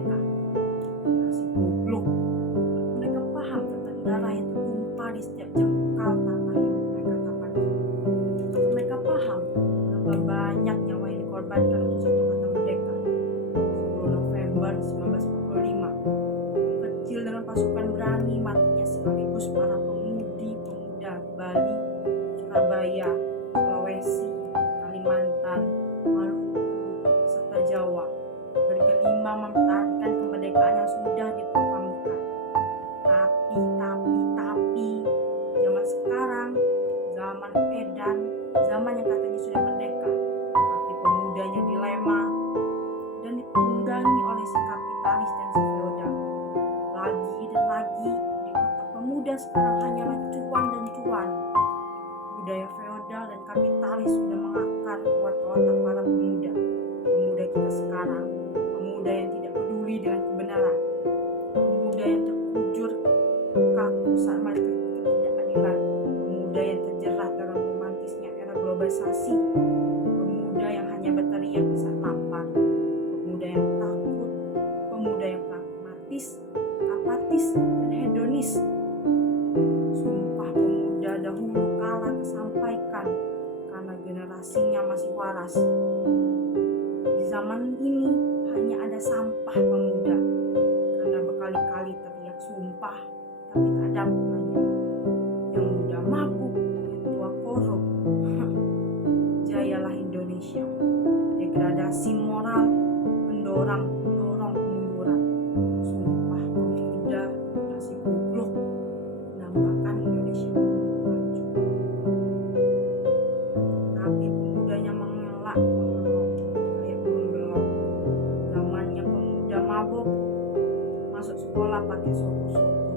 merdeka. Generasi goblok. Mereka paham tentang darah yang tertumpah di setiap jengkal tanah yang mereka tapaki. Mereka paham berapa banyak nyawa yang dikorbankan untuk satu kata merdeka. 10 November 1945, kecil dengan pasukan berani matinya sekaligus para pemuda Bali, Surabaya, Sulawesi, Kalimantan, Maluku, serta Jawa bergelima mempertahankan kemerdekaan yang sudah diproklamirkan. Tapi zaman sekarang, zaman edan, zaman yang katanya sudah merdeka, tapi pemudanya dilema dan ditunggangi oleh si kapitalis dan si feodal. Lagi dan lagi di otak pemuda sekarang hanyalah cuan dan cuan. Budaya feodal dan kapitalis sudah mengakar kuat ke otak para pemuda. Pemuda kita sekarang, pemuda yang tidak peduli dengan kebenaran, pemuda yang terkujur kaku saat melihat ketidakadilan, pemuda yang terjerat dalam romantisnya era globalisasi, pemuda yang hanya berteriak di saat lapar, pemuda yang takut, pemuda yang pragmatis, apatis, dan hedonis. Sumpah pemuda dahulu kala tersampaikan karena generasinya masih waras. Di zaman ini hanya ada sampah pemuda karena berkali-kali teriak sumpah tapi tak ada gunanya. Yang muda mabuk, yang tua korup. Jayalah Indonesia. Degradasi moral mendorong kemunduran. Sumpah pemuda masih goblok menambahkan Indonesia maju. Tapi pemudanya mengelak kayak burung belok. Zamannya pemuda mabuk, masuk sekolah pakai sogo-sogo,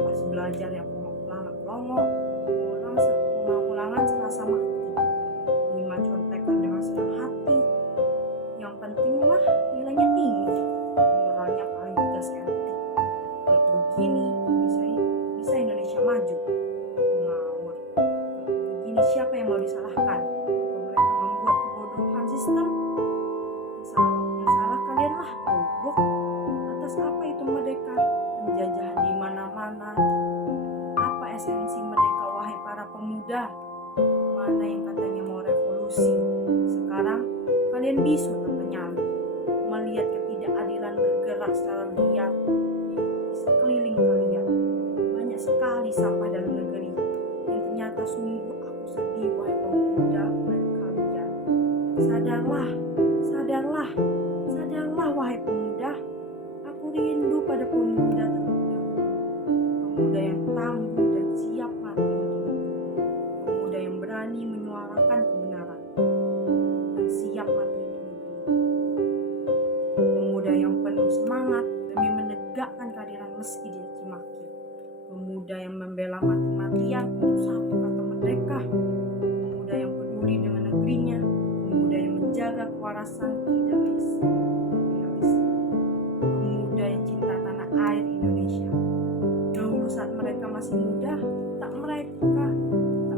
pas belajar yang pelongo, ulangan serasa mati, 5 contekan dengan senang hati. Yang penting mah nilainya tinggi, moralnya paling 3 cm. Kalau begini bisa Indonesia maju. Ngawur. Kalau begini siapa yang mau disalahkan? Kalau mereka membuat kebodohan sistem, yang salah kalianlah goblok. Atas apa itu merdeka? Penjajahan di mana-mana. Apa esensi merdeka wahai para pemuda? Mana yang katanya mau revolusi? Sekarang kalian bisu tanpa nyali, melihat ketidakadilan bergerak secara liar di sekeliling kalian. Banyak sekali sampah dalam negeri yang ternyata sungguh aku sedih wahai pemuda kalian. Sadarlah wahai pemuda. Aku rindu pada pemuda termuda, pemuda yang tangguh dan siap mati untuk negeri, pemuda yang berani menyuarakan kebenaran dan siap mati untuk negeri, pemuda yang penuh semangat demi menegakkan keadilan meski dicaci maki, pemuda yang membela mati-matian untuk satu kata merdeka, pemuda yang peduli dengan negerinya, pemuda yang menjaga kewarasan pemuda yang cinta tanah air Indonesia. Dahulu saat mereka masih muda, tak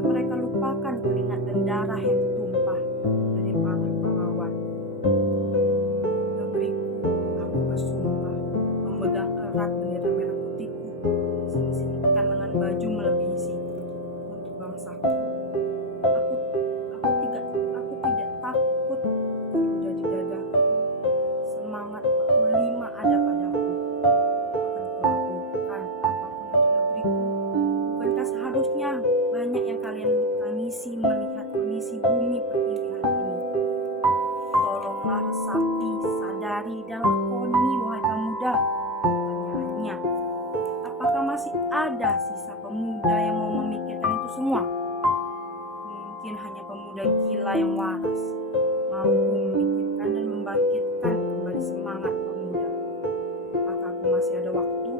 mereka lupakan keringat dan darah yang tertumpah dari para pahlawan. Negeriku, aku bersumpah memegang erat bendera merah putihku, sini-sinikan lengan baju melebihi siku untuk bangsaku. Aku tidak takut garuda di dadaku. Semangat 45 ada padaku. Akan kulakukan apapun untuk negeriku. Bukankah seharusnya banyak yang kalian tangisi melihat kondisi bumi pertiwi hari ini? Tolonglah resapi, sadari dan lakoni wahai pemuda. Pertanyaannya, apakah masih ada sisa pemuda yang mau memikirkan itu semua? Mungkin hanya pemuda gila yang waras mampu memikirkan dan membangkitkan kembali semangat pemuda. Apakah aku masih ada waktu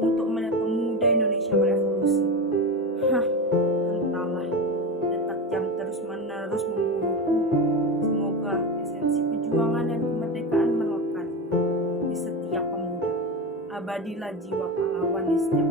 untuk melihat pemuda Indonesia berevolusi? Entahlah, detak jam terus-menerus memburuku. Semoga esensi perjuangan dan kemerdekaan melekat di setiap pemuda. Abadilah jiwa pahlawan di setiap